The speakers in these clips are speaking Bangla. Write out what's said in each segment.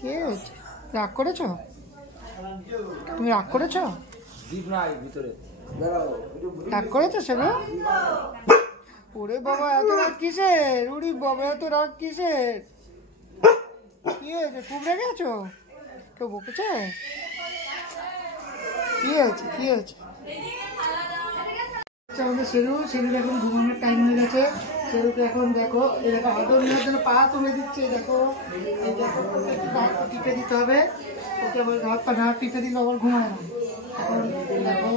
কে রাগ করেছো? তুমি রাগ করেছো? রাগ করেছো সেগুলো? ওরে বাবা এত রাগ কিসের? উড়ি বাবা এত রাগ কিসের? কি হয়েছে? খুব রেগে আছো? কেউ বকেছে? কি হয়েছে? কি হয়েছে? আমাদের সেরু এখন ঘুমানোর টাইম হয়ে গেছে। সেরুকে এখন দেখো এরকম আদর নেওয়ার জন্য পা তুলে দিচ্ছে। দেখো এই দেখো একটু টিপে দিতে হবে। ওকে আবার হাত পা না টিপে দিলে আবার ঘুমায় না। এখন দেখো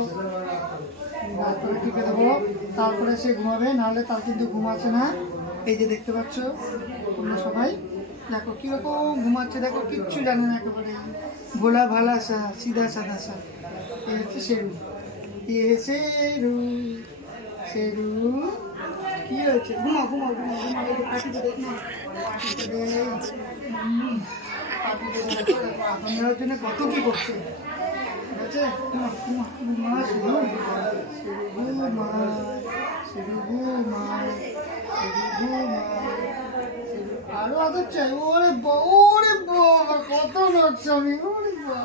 হাত করে টিপে দেবো, তারপরে সে ঘুমাবে, নাহলে তার কিন্তু ঘুমাচ্ছে না। এই যে দেখতে পাচ্ছ তোমরা সবাই, দেখো কিরকম ঘুমাচ্ছে। দেখো কিচ্ছু জানে না, একেবারে ভোলা ভালা সা সিধা সাদা সা। এই হচ্ছে সেরু। সেরু সেরু কি হয়েছে? ঘুমা ঘুমা ঘুমা ঘুমা। পাটিতে দেখ না, পাটিতে দেখো আদর নেওয়ার জন্য কত কি করছে। ঠিক আছে? আরো আদর চাই? ওরে ওরে বাবা কত নড়ছে আমি। ওরে বাবা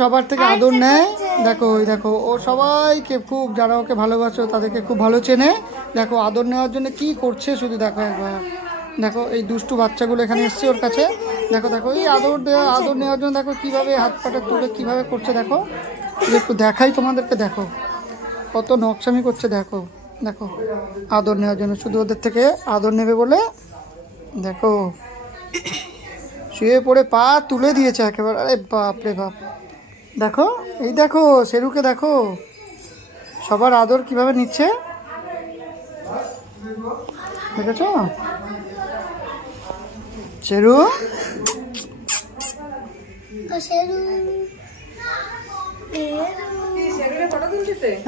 সবার থেকে আদর নেয়। দেখো ওই দেখো ও সবাইকে খুব, যারা ওকে ভালোবাসো তাদেরকে খুব ভালো চেনে। দেখো আদর নেওয়ার জন্য কি করছে শুধু দেখো একবার। দেখো এই দুষ্টু বাচ্চাগুলো এখানে এসছে ওর কাছে। দেখো দেখো এই আদর নেওয়ার জন্য দেখো কিভাবে হাত পাটা তুলে কিভাবে করছে। দেখো একটু দেখাই তোমাদেরকে, দেখো কত নকশামি করছে। দেখো দেখো আদর নেওয়ার জন্য, শুধু ওদের থেকে আদর নেবে বলে দেখো শুয়ে পড়ে পা তুলে দিয়েছে একেবারে। আরে বাপ রে বাপ। দেখো এই দেখো সেরুকে দেখো সবার আদর কিভাবে নিচ্ছে, দেখেছ? সেরু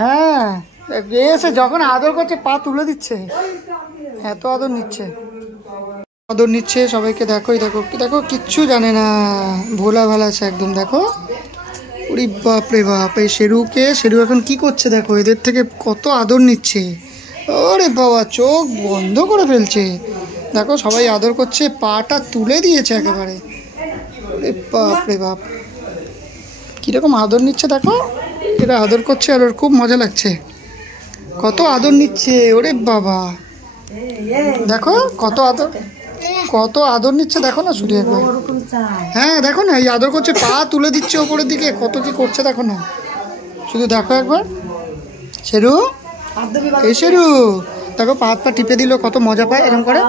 হ্যাঁ এসে যখন আদর করছে পা তুলে দিচ্ছে, এত আদর নিচ্ছে। আদর নিচ্ছে সবাইকে। দেখো দেখো দেখো কিচ্ছু জানে না, ভোলা ভালা আছে একদম। দেখো ওরে বাপ রে বাপ। এই সেরু এখন কি করছে দেখো, এদের থেকে কত আদর নিচ্ছে। ওরে বাবা চোখ বন্ধ করে ফেলছে। দেখো সবাই আদর করছে, পাটা তুলে দিয়েছে একেবারে। ওরে বাপ রে বাপ কিরকম আদর নিচ্ছে। দেখো এরা আদর করছে আর ওর খুব মজা লাগছে, কত আদর নিচ্ছে। ওরে বাবা দেখো কত আদর নিচ্ছে, দেখো না শুধু একবার। হ্যাঁ দেখো না এই আদর করছে, পা তুলে দিচ্ছে ওপরের দিকে, কত কি করছে দেখো না, শুধু দেখো একবার। সেরু এই সেরু দেখো পা হাত পা টিপে দিল, কত মজা পায় এরকম করে।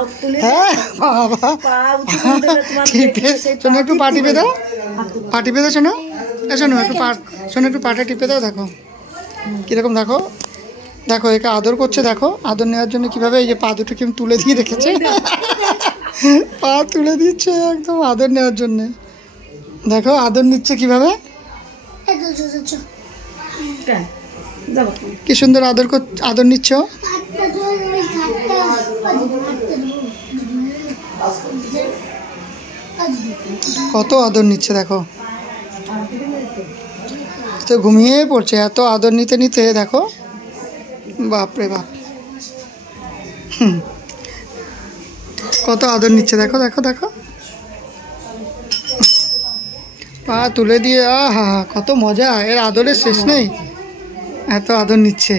হ্যাঁ বাবা টিপে শোনো, একটু পা টিপে দাও, পা টিপে দাও শোনো। শোনো একটু শোনো একটু পাটা টিপে দাও। দেখো কিরকম, দেখো দেখো একে আদর করছে। দেখো আদর নেওয়ার জন্য কিভাবে এই যে পা দুটো কেমন তুলে দিয়ে রেখেছে, পা তুলে দিচ্ছে একদম আদর নেওয়ার জন্য। দেখো আদর নিচ্ছে কিভাবে, কি সুন্দর আদর নিচ্ছ। কত আদর নিচ্ছে দেখো, তো ঘুমিয়ে পড়ছে এত আদর নিতে নিতে। দেখো বাপরে বাপ কত আদর নিচ্ছে। দেখো দেখো দেখো পা তুলে দিয়ে, আহা কত মজা, এর আদরের শেষ নেই, এত আদর নিচ্ছে।